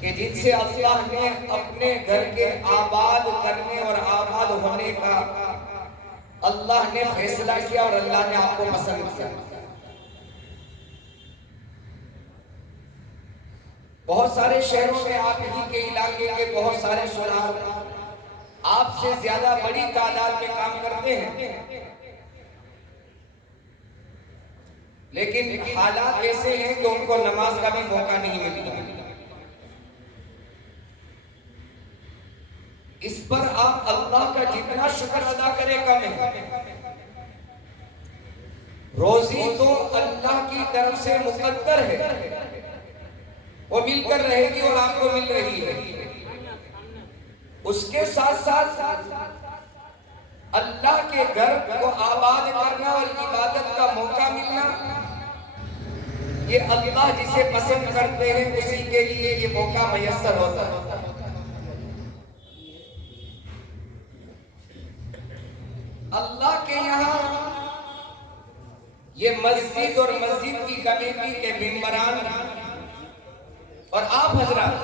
कि जिनसे अल्लाह ने अपने घर के आबाद करने और आबाद होने का अल्लाह ने फैसला किया और अल्लाह ने आपको पसंद किया। बहुत सारे शहरों में आप ही के इलाके के बहुत सारे सुनार आपसे ज्यादा बड़ी तादाद में काम करते हैं, लेकिन हालात ऐसे हैं कि उनको नमाज का भी मौका नहीं मिलता। इस पर आप अल्लाह का जितना शुक्र अदा करें कम है। रोजी तो अल्लाह की तरफ से मुकद्दर है, वो मिलकर रहेगी और आपको मिल रही है। उसके साथ साथ अल्लाह के घर को आबाद करना और इबादत का मौका मिलना, ये अल्लाह जिसे पसंद करते हैं उसी के लिए ये मौका मयस्सर होता है। अल्लाह के यहाँ ये मस्जिद और मस्जिद की कमेटी के मेंबरान और आप हजरात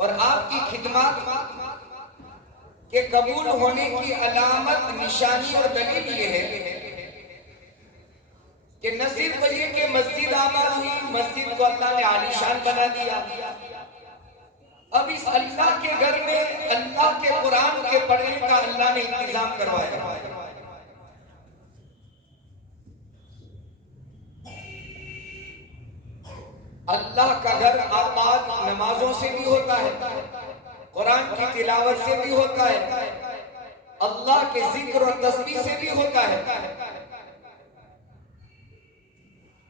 और आपकी खिदमत के कबूल होने की अलामत, निशानी और दलील ये है कि न सिर्फ ये कि मस्जिद आबाद हुई, मस्जिद को अल्लाह ने आलीशान बना दिया, अब इस अल्लाह के घर में अल्लाह के कुरान के पढ़ने का अल्लाह ने इंतजाम करवाया। अल्लाह का घर आबाद नमाजों से भी होता है, कुरान की तिलावत से भी होता है, अल्लाह के जिक्र और तस्बीह से भी होता है।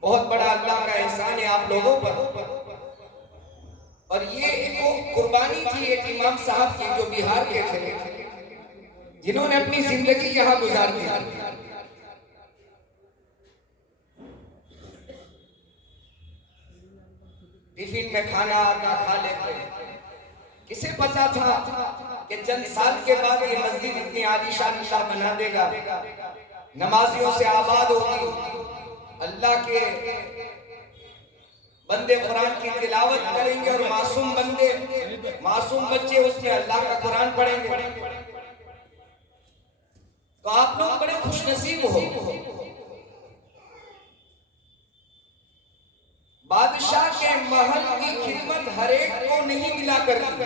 बहुत बड़ा अल्लाह का एहसान है आप लोगों पर। और ये एक कुर्बानी थी एक इमाम साहब की जो बिहार के थे, जिन्होंने अपनी जिंदगी यहाँ गुजार दी। टिफिन में खाना आता, खा लेते। किसे पता था कि चंद साल के बाद ये मस्जिद इतनी आलीशान बना देगा, नमाजियों से आबाद होगी, अल्लाह के बंदे कुरान की तिलावत करेंगे और मासूम बंदे, मासूम बच्चे उसमें अल्लाह का कुरान पढ़ेंगे। तो आप लोग बड़े खुशनसीब हो। बादशाह के महल की खिदमत हर एक को नहीं मिला करती।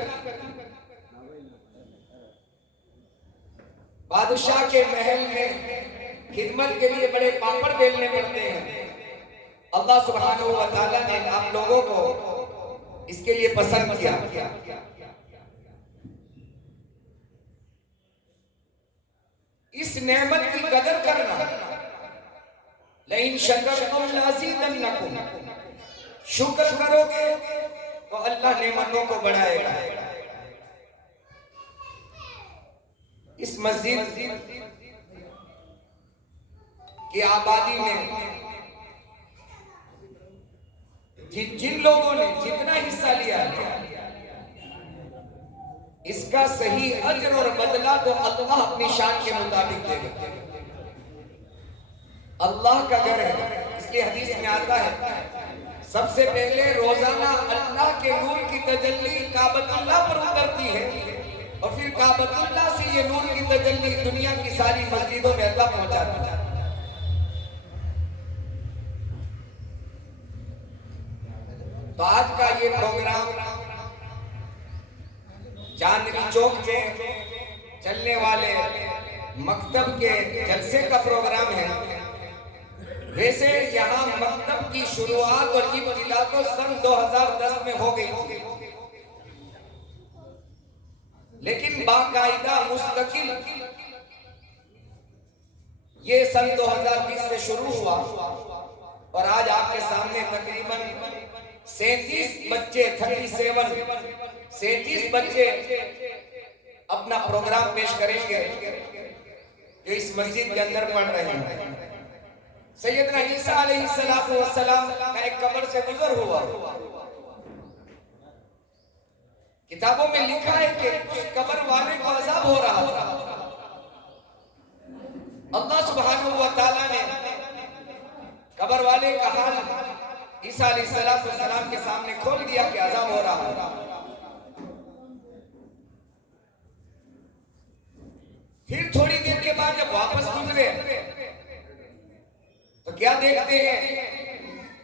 बादशाह के महल में खिदमत के लिए बड़े पापड़ बेलने पड़ते हैं। अल्लाह सुब्हानहू व तआला ने आप लोगों को इसके लिए पसंद किया। इस नेमत की कदर करना, लइन शकरतुम लअज़ीदन्नकुम, शुक्र करोगे तो अल्लाह नेमतों को बढ़ाएगा। इस मस्जिद की आबादी में जिन लोगों ने जितना हिस्सा लिया, इसका सही अज्र और बदला तो अल्लाह अपनी शान के मुताबिक देगा। अल्लाह का घर है, इसलिए हदीस में आता है सबसे पहले रोजाना अल्लाह के नूर की तजल्ली काबतुल्लाह पर उतरती है और फिर काबतुल्लाह से ये नूर की तजल्ली दुनिया की सारी मस्जिदों में अल्लाह पहुंचाता है। तो आज का ये प्रोग्राम चांदनी चौक में चलने वाले मकतब के जलसे का प्रोग्राम है। वैसे यहाँ मकतब की शुरुआत और इब्तिदा तो सन 2010 में हो गई थी, लेकिन बाकायदा मुस्तकिल ये सन 2020 से शुरू हुआ और आज आपके सामने तकरीबन 37 बच्चे 37 बच्चे अपना प्रोग्राम पेश करेंगे जो इस मस्जिद के अंदर पढ़ रहे हैं। सैयदना ईसा अलैहिस्सलातु वस्सलाम का एक कब्र से गुजर हुआ। किताबों में लिखा है कि उस कब्र वाले को अज़ाब हो रहा था। अल्लाह सुब्हानहू व तआला ने कब्र वाले का हाल ईसा अलैहिस्सलाम के सामने खोल दिया कि अज़ान हो रहा है। फिर थोड़ी देर के बाद जब वापस गुजरे तो क्या देखते हैं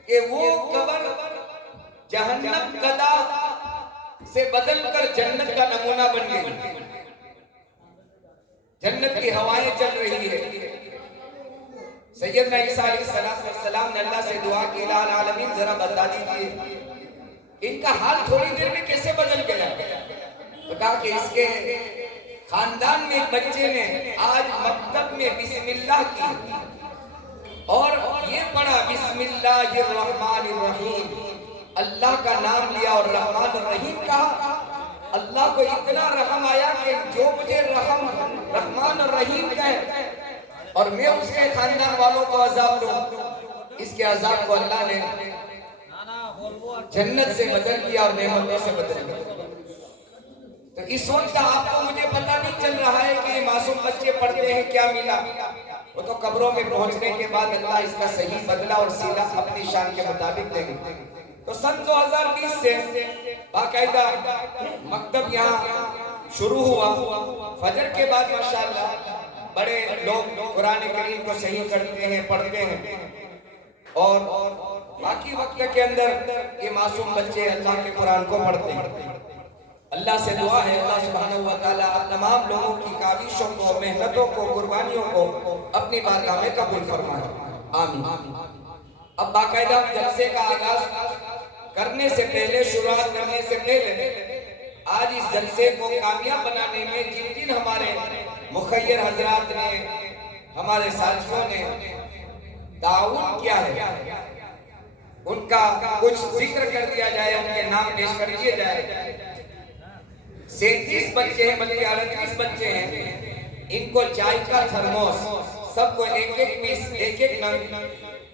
कि वो कब्र जहन्नम कदा से बदलकर जन्नत का नमूना बन गई। जन्नत की हवाएं चल रही है। सैयदना ईसा अलैहिस्सलाम ने अल्लाह से दुआ की, इलाह आलमीन जरा बता दीजिए इनका हाल थोड़ी देर में कैसे बदल गया। तो कहा कि इसके खानदान में एक बच्चे ने आज मकतब में बिस्मिल्लाह की और ये पढ़ा बिस्मिल्लाहिर्रहमानिर्रहीम, अल्लाह का नाम लिया और रहमान और रहीम कहा। अल्लाह को इतना रहम आया कि जो मुझे रहमान और रहीम कहे और मैं उसके खानदान वालों को अजाब दूं, इसके अजाब को अल्लाह ने जन्नत से बदल दिया और नेमतों से बदल दिया। तो इस वक्त का आपको मुझे पता नहीं चल रहा है कि मासूम बच्चे पढ़ते हैं क्या मिला। वो तो कब्रों में पहुंचने के बाद अल्लाह इसका सही बदला और सीधा अपनी शान के मुताबिक देंगे। तो सन 2020 से बाकायदा मकतब यहाँ शुरू हुआ। फजर के बाद माशाअल्लाह बड़े लोग कुरान करीम को सही करते हैं, पढ़ते हैं और बाकी वक्त के अंदर ये मासूम बच्चे अल्लाह के कुरान को पढ़ते हैं। अल्लाह से दुआ है अल्लाह सुब्हानहू व तआला तमाम लोगों की काविशों को, मेहनतों को, कुर्बानियों को अपनी बारगाह में कबूल फरमाए, आमीन। अब बाकायदा जलसे का आगाज करने से पहले, शुरुआत करने से पहले आज इस जलसे को कामयाब बनाने में जिन जिन हमारे मुखय्यर हजरात ने, हमारे साथियों ने ताउन किया है उनका कुछ जिक्र कर दिया जाए, उनके नाम पेश कर दिए जाए। 37 बच्चे हैं, बल्कि 38 बच्चे हैं। इनको चाय का थर्मोस सबको एक एक पीस, एक एक नंग,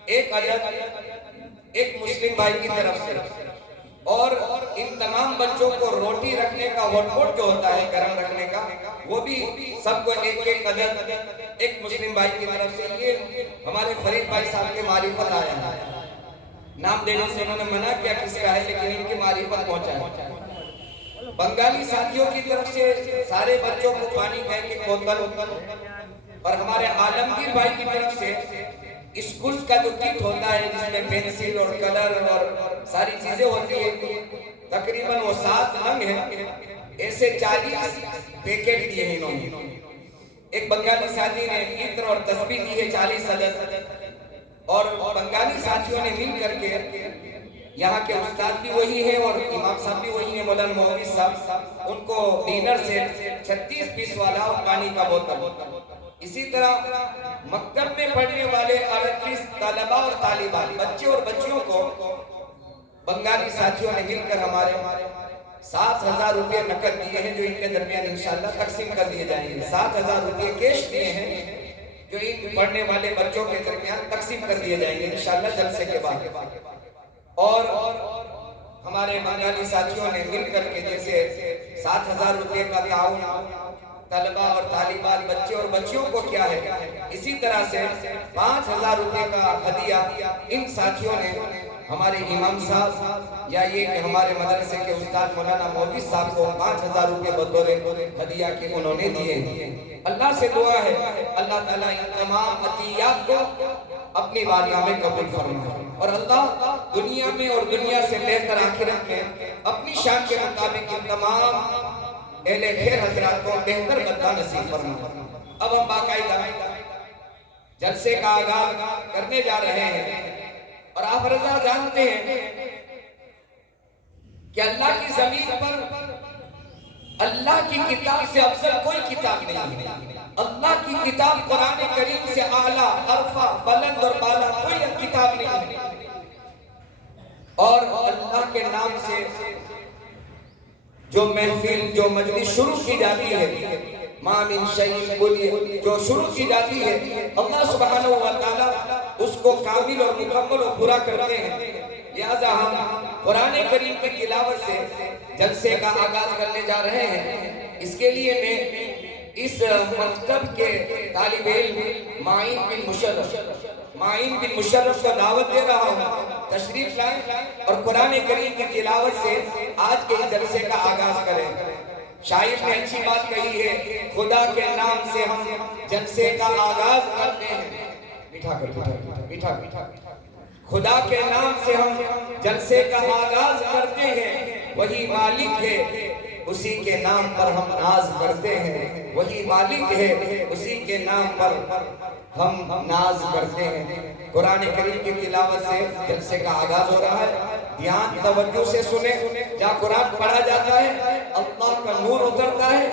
एक अदद एक मुस्लिम भाई की तरफ से, और इन तमाम बच्चों को रोटी रखने का हॉटपॉट जो होता है गर्म रखने का, वो भी सबको एक एक अदद एक मुस्लिम भाई की तरफ से। ये हमारे फरीद भाई साहब के मारिफत आया है, नाम देने से उन्होंने मना किया किसका है, लेकिन इनकी मारिफत पहुंचा है। बंगाली साथियों की तरफ से सारे बच्चों को पानी का एक बोतल, और हमारे आलमगीर भाई की तरफ से स्कूल का जो किट होता है जिसमें पेंसिल और कलर और सारी चीजें होती है, तकरीबन वो 7 नंग है, ऐसे 40 पैकेट दिए हैं इन्होंने। एक बंगाली साथी ने इत्र और तस्बीह दी है 40 अदद, और बंगाली साथियों ने मिल करके, यहाँ के उस्ताद भी वही है और इमाम साहब भी वही है, मौलाना मोहम्मद साहब, उनको डिनर सेट 36 पीस वाला और पानी का बोतल। इसी तरह मकतब में पढ़ने वाले 38 तलबा और तालिबात, बच्चे और बच्चियों को बंगाली साथियों ने मिलकर हमारे 7,000 रुपये नकद दिए हैं, जो इनके दरमियान इंशाअल्लाह तकसीम कर दिए जाएंगे। 7,000 रुपये कैश दिए हैं जो इन पढ़ने वाले बच्चों के दरमियान तकसीम कर दिए जाएंगे इंशाअल्लाह जलसे के बाद। और हमारे बंगाली साथियों ने मिलकर के जैसे 7,000 रुपये का ताउन तलबा और तालिबात, बच्चे और बच्चियों को क्या है, इसी तरह से 5,000 रुपये का हदिया इन साथियों ने हमारे इमाम साहब या ये कि हमारे मदरसे के उस्ताद मौलाना मौलवी साहब को 5,000 रुपये बतौर हदिया के उन्होंने दिए। अल्लाह से दुआ है अल्लाह ताला इन तमाम अतियात को अपनी बारगाह में कबूल फरमाए, और अल्लाह दुनिया में और दुनिया से लेकर आखिरत में अपनी शान के मुताबिक इन तमाम अहले खैर हजरात को बेहतर बदला नसीब फरमाए। अब हम बाकायदा जलसे का आगाज करने जा रहे हैं, और आप रजा जानते हैं कि अल्लाह की जमीन पर अल्लाह की किताब से अफजल कोई किताब नहीं है। अल्लाह की किताब कुरान करीम से आला, अरफा, बुलंद और बाला कोई किताब नहीं है। और अल्लाह के नाम से जो महफिल, जो मजलिस शुरू की जाती है, मामिन शहीद बोलिए जो शुरू की जाती है, अल्लाह सुब्हानहू व तआला उसको कामिल और मुकम्मल और पूरा करते हैं। लिहाजा हम कुरान करीम की तिलावत से जलसे का आगाज करने जा रहे हैं। इसके लिए मैं इस मकतब के तालिब इल्म माइन बिन मुशर्रफ को दावत दे रहा हूँ तशरीफ लाएं और कुरान करीम की तिलावत से आज के जलसे का आगाज करें। शायर ने अच्छी बात कही है, खुदा के नाम से हम जलसे का आगाज करते हैं। मीठा खुदा के नाम से हम जलसे का आगाज करते हैं, वही मालिक है उसी के नाम पर हम नाज करते हैं, वही मालिक है उसी के नाम पर हम नाज करते हैं। कुरान करीम की तिलावत से जलसे का आगाज हो रहा है। ध्यान तवज्जो से सुने। जहाँ कुरान पढ़ा जाता है अल्लाह का नूर उतरता है,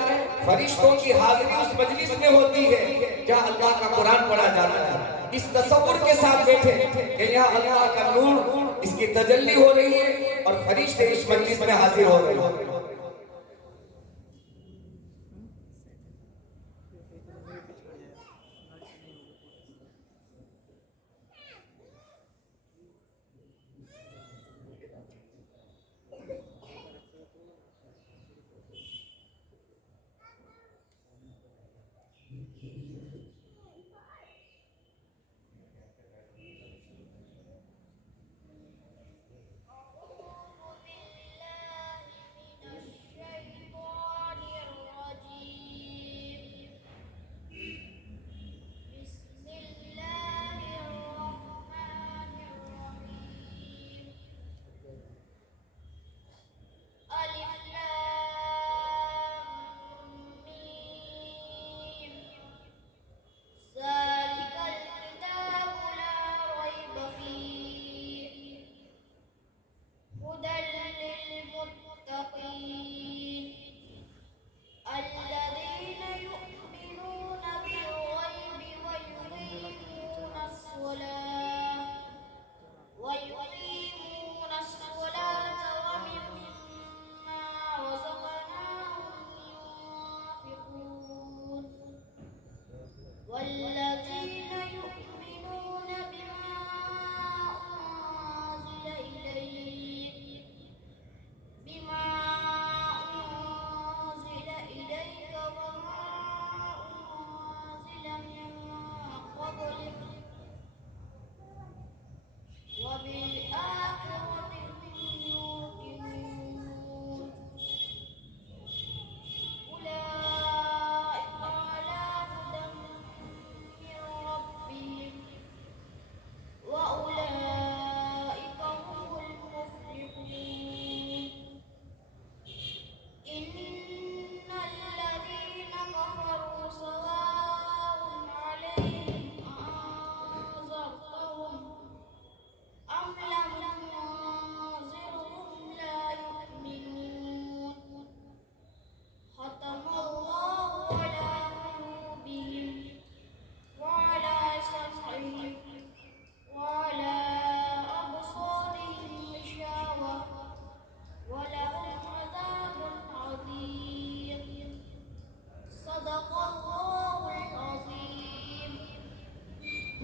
फरिश्तों की हाजिरी उस मजलिस में होती है जहाँ अल्लाह का कुरान पढ़ा जाता है। इस तसव्वुर के साथ बैठे कि यहाँ अल्लाह का नूर, इसकी तजल्ली हो रही है और फरिश्ते इस मजलिस में हाजिर हो रहे हैं।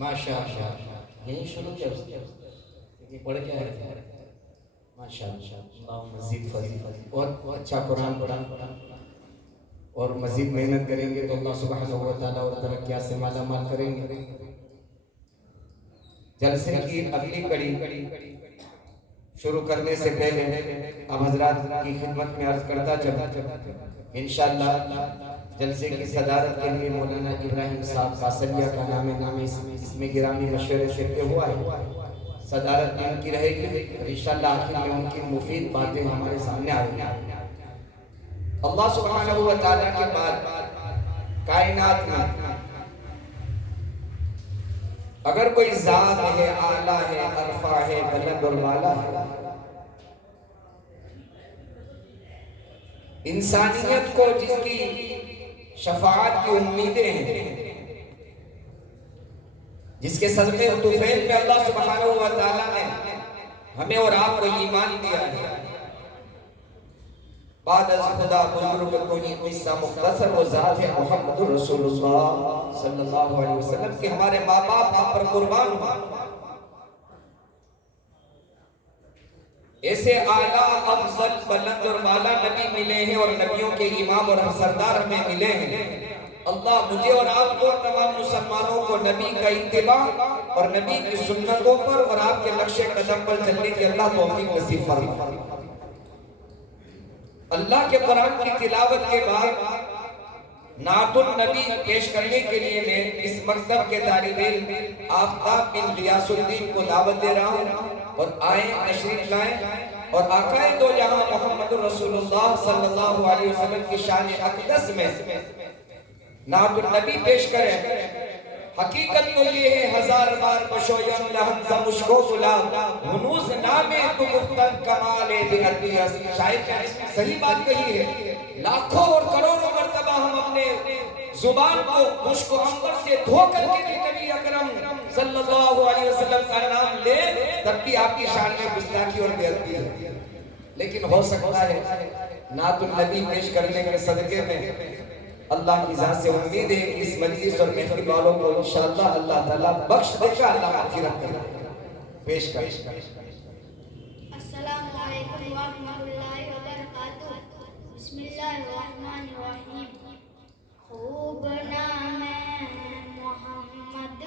माशाअल्लाह, यही शुरू किया ये पढ़ के आए माशाअल्लाह। मजीद फजील और अच्छा कुरान पढ़ा और मजीद मेहनत करेंगे तो अल्लाह सुब्हानहू व तआला और तरक्कियात से माला माल करेंगे। जलसे की अगली कड़ी शुरू करने से पहले अब हजरात की खिदमत में अर्ज करता चलूं, इंशाअल्लाह जलसे की सदारत के लिए मौलाना इब्राहिम साहब कासलिया का नाम इसमें गिरामी मशवरे से पे हुआ है। सदारत में उनकी रहेगी, इंशाअल्लाह आखिर में उनकी मुफीद बातें हमारे सामने आएंगी। अल्लाह सुब्हानहू व तआला के बाद कायनात में अगर कोई ज़ात है, आला है, अरफा है, बुलंद और वाला है, इंसानियत को जिसकी शफाअत की उम्मीदें हैं, जिसके सदक़े तुफैल पे अल्लाह सुब्हानहू व तआला ने हमें और आपको ईमान दिया है। बाद अज़ खुदा बुजुर्ग कोई किस्सा मुख्तसर व ज़ात है मुहम्मदुर रसूलुल्लाह सल्लल्लाहु अलैहि वसल्लम के हमारे माँ बाप आप पर कुर्बान हो। ऐसे आला अफजल बुलंद और वाला नबी मिले हैं और नबियों के इमाम और सरदार हमें मिले हैं। अल्लाह मुझे और आपको तमाम मुसलमानों को नबी का इत्तिबा और नबी की सुन्नतों पर और आपके नक्शे कदम पर चलने की अल्लाह तौफीक नसीब फरमाए। अल्लाह के कुरान की तिलावत के बाद नातुन नबी पेश करने के लिए मैं इस मकतब के तालिब इल्म आफ्ताब बिन गियासुद्दीन को दावत दे रहा हूँ और आए तशरीफ लाएं और आकाए दो जहां मोहम्मद रसूलुल्लाह सल्लल्लाहु अलैहि वसल्लम की शान अक़दस में नातुन नबी पेश करें। हकीकत तो ये है हजार बार बशोयन लहन मुश्को गुलाम हुनूस नामे तो मुफ्तन कमाले बिअतियस। शायद ने सही बात कही है, लाखों और करोड़ों मर्तबा हम अपने जुबान को मुश्को अंबर से धो करके भी नबी अकरम सल्लल्लाहु अलैहि वसल्लम का नाम ले, तब भी आपकी शान में गुस्ताखी और बेअदबी है। लेकिन हो सकता है नातुन नबी पेश करने के सदके में अल्लाह की जात से उम्मीद है कि इस मजलिस और महफिल वालों को इंशाअल्लाह अल्लाह ताला बख्श देगा, अल्लाह मग़फ़िरत करेगा। पेश कर। अस्सलामु अलैकुम व रहमतुल्लाहि व बरकातुहू। बिस्मिल्लाहिर्रहमानिर्रहीम। खूब नाम मोहम्मद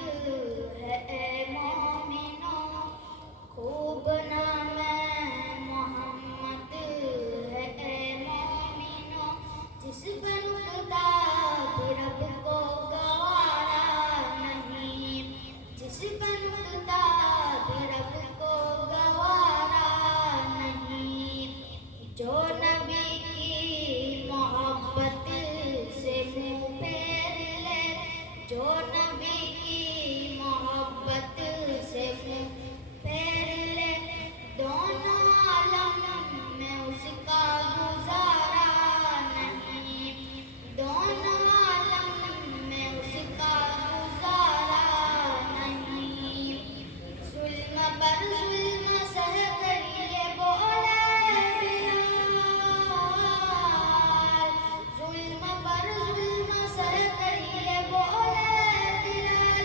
है ए मोमिनो, खूब नाम मोहम्मद है ए मोमिनो, जिस पर खुदा रब को गवारा नहीं, जिस पर खुदा रब को गवारा नहीं, जो नबी की मोहब्बत से मुँह फेर ले, जो नबी की मोहब्बत से मुँह फेर ले, दोनों आलम में उसका गुजारा नहीं, दोनों आलम में उसका गुजारा नहीं। जुल्म पर जुल्म सह कर ये बोले बिलाल, जुल्म पर जुल्म सह कर ये बोले बिलाल,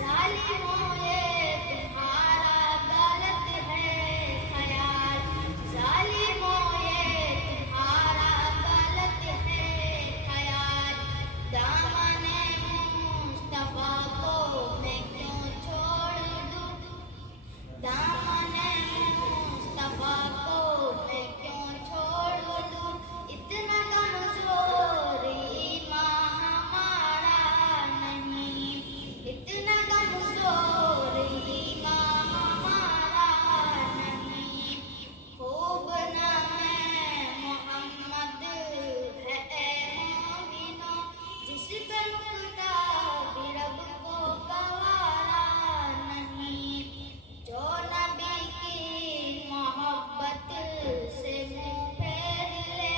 जालिमों ये तुम्हारा गलत है ख्याल, जालिमों ये तुम्हारा गलत है ख्याल। दामने मुस्तफा को मैं क्यों छोड़ दूं, दामने मुस्तफा को मैं क्यों छोड़ दूं, इतना कमजोर ईमान हमारा नहीं, इतना कमजोर ईमान हमारा नहीं। खूब नाम मोहम्मद है ए मोमिनो, जिस पर खुदा भी रब को गवारा नहीं, जो नबी की मोहब्बत से मुँह फेर ले,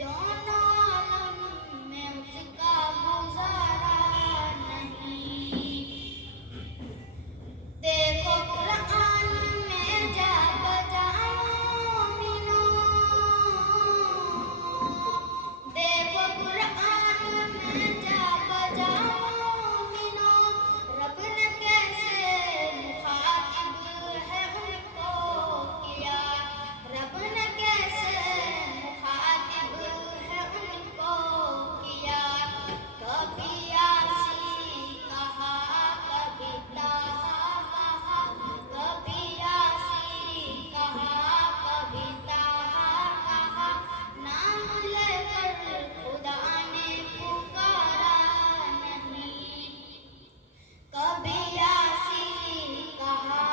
दोनों आलम में उसका गुजारा नहीं। देखो कुरान में जा बजाओ मिनो, देखो कुरान में जा बजाओ मिनो, रब ने कैसे मुखातिब है उनको किया, रब ने कैसे मुखातिब है उनको किया। कभी आसी कहा, कभी ताहा कहा, कभी आसी कहा, कभी ताहा कहा, नाम लेकर खुदा ने पुकारा नहीं, कभी आसी कहा,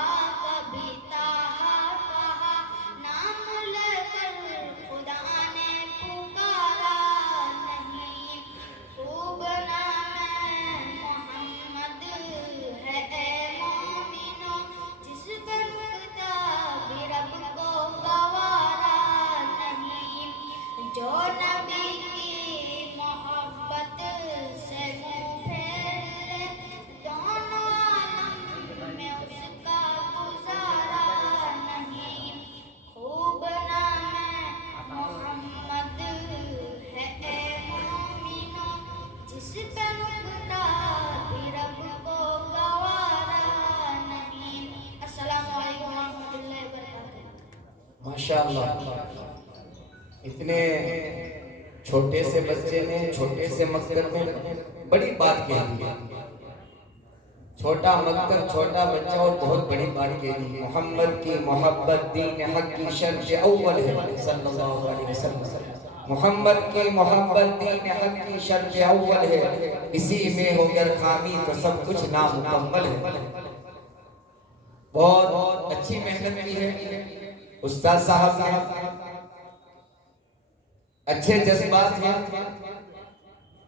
कभी ताहा कहा, नाम लेकर खुदा ने पुकारा नहीं। खूब नाम मोहम्मद है ए मोमिनो, जिस पर खुदा भी रब को गवारा नहीं, जो नबी की मोहब्बत से मुँह फेर ले, दोनों आलम में उसका गुजारा नहीं। खूब नाम मोहम्मद है ए मोमिनो, जिस पर खुदा भी रब को गवारा नहीं। अस्सलामु अलैकुम व रहमतुल्लाहि व बरकातुहू। माशाअल्लाह, इतने छोटे से बच्चे ने छोटे से मकसद में बड़ी बात कही है। छोटा मकतब, छोटा बच्चा और बहुत बड़ी बात कह दी। मोहम्मद की मोहब्बत दीन हक की शर्त अव्वल है सल्लल्लाहु अलैहि वसल्लम। मोहम्मद की मोहब्बत दीन हक की शर्त अव्वल है, इसी में होकर खामी तो सब कुछ नामुकम्मल है। बहुत अच्छी मेहनत की है उस्ताद साहब ने, अच्छे जज्बात हैं।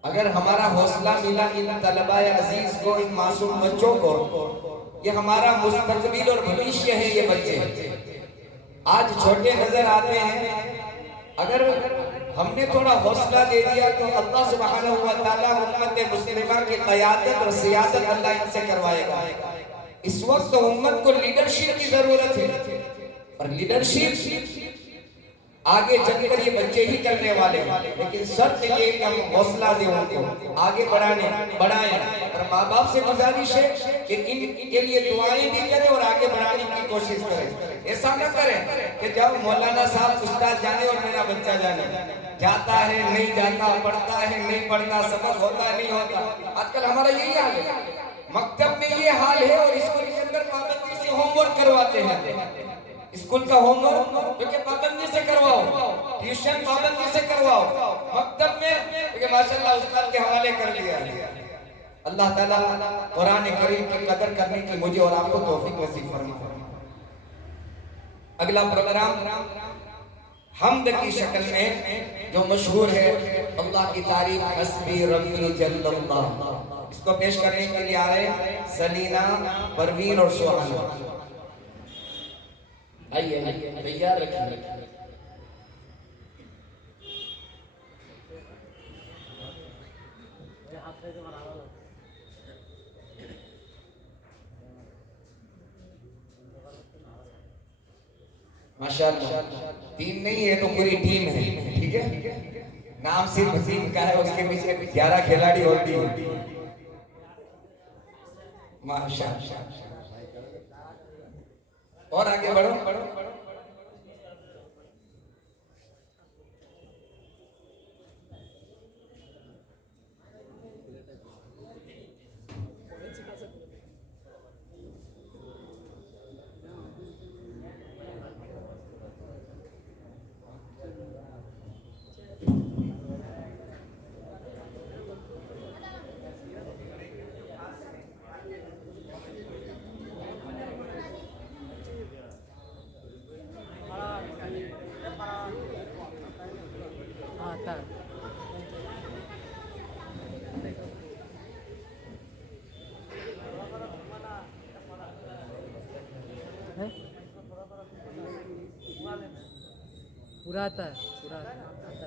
अगर हमारा हौसला मिला इन तलबाए अजीज को, इन मासूम बच्चों को, ये हमारा मुस्तकबिल और भविष्य है। ये बच्चे आज छोटे नजर आते हैं, अगर हमने थोड़ा हौसला दे दिया तो अल्लाह सुब्हानहू व तआला उम्मत मुस्लिमा की क़यादत और सियादत अल्लाह इनसे करवाएगा। इस वक्त तो उम्मत को लीडरशिप की जरूरत है, और लीडरशिप आगे चलकर ये बच्चे ही करने वाले हैं। लेकिन शर्त ये कि हम हौसला दें, उनको आगे बढ़ाएं। और माँ बाप से गुजारिश है कि इनके लिए दुआएं भी करें और आगे बढ़ाने की कोशिश करें। ऐसा न करें कि जब मौलाना साहब उस्ताद जाने और मेरा बच्चा जाने, जाता है नहीं जाता, पढ़ता है नहीं पढ़ता, सबक होता नहीं होता। आजकल हमारा यही हाल है, मकतब में ये हाल है और स्कूल के अंदर पाबंदी से होमवर्क करवाते हैं। स्कूल का होमवर्क क्योंकि पाबंदी से करवाओ, ट्यूशन पाबंदी से करवाओ, मकतब में क्योंकि माशाल्लाह उस्ताद के हवाले कर दिया। अल्लाह ताला कुरान करीम की कदर करने की मुझे और आपको तौफीक नसीब फरमाए। अगला प्रोग्राम हम्द की शक्ल में जो मशहूर है, अल्लाह की तारीफ हस्बी रब्बी जल्लल्लाह, इसको पेश करने के लिए आ रहे हैं सलीना, परवीन और सुहाना। आइए तैयार रखिए। माशाअल्लाह, टीम नहीं है तो पूरी टीम है, ठीक है। नाम सिर्फ टीम का है, उसके पीछे 11 खिलाड़ी होती है। माशाअल्लाह, और आगे बढ़ो। पूरा आता है, पूरा आता है।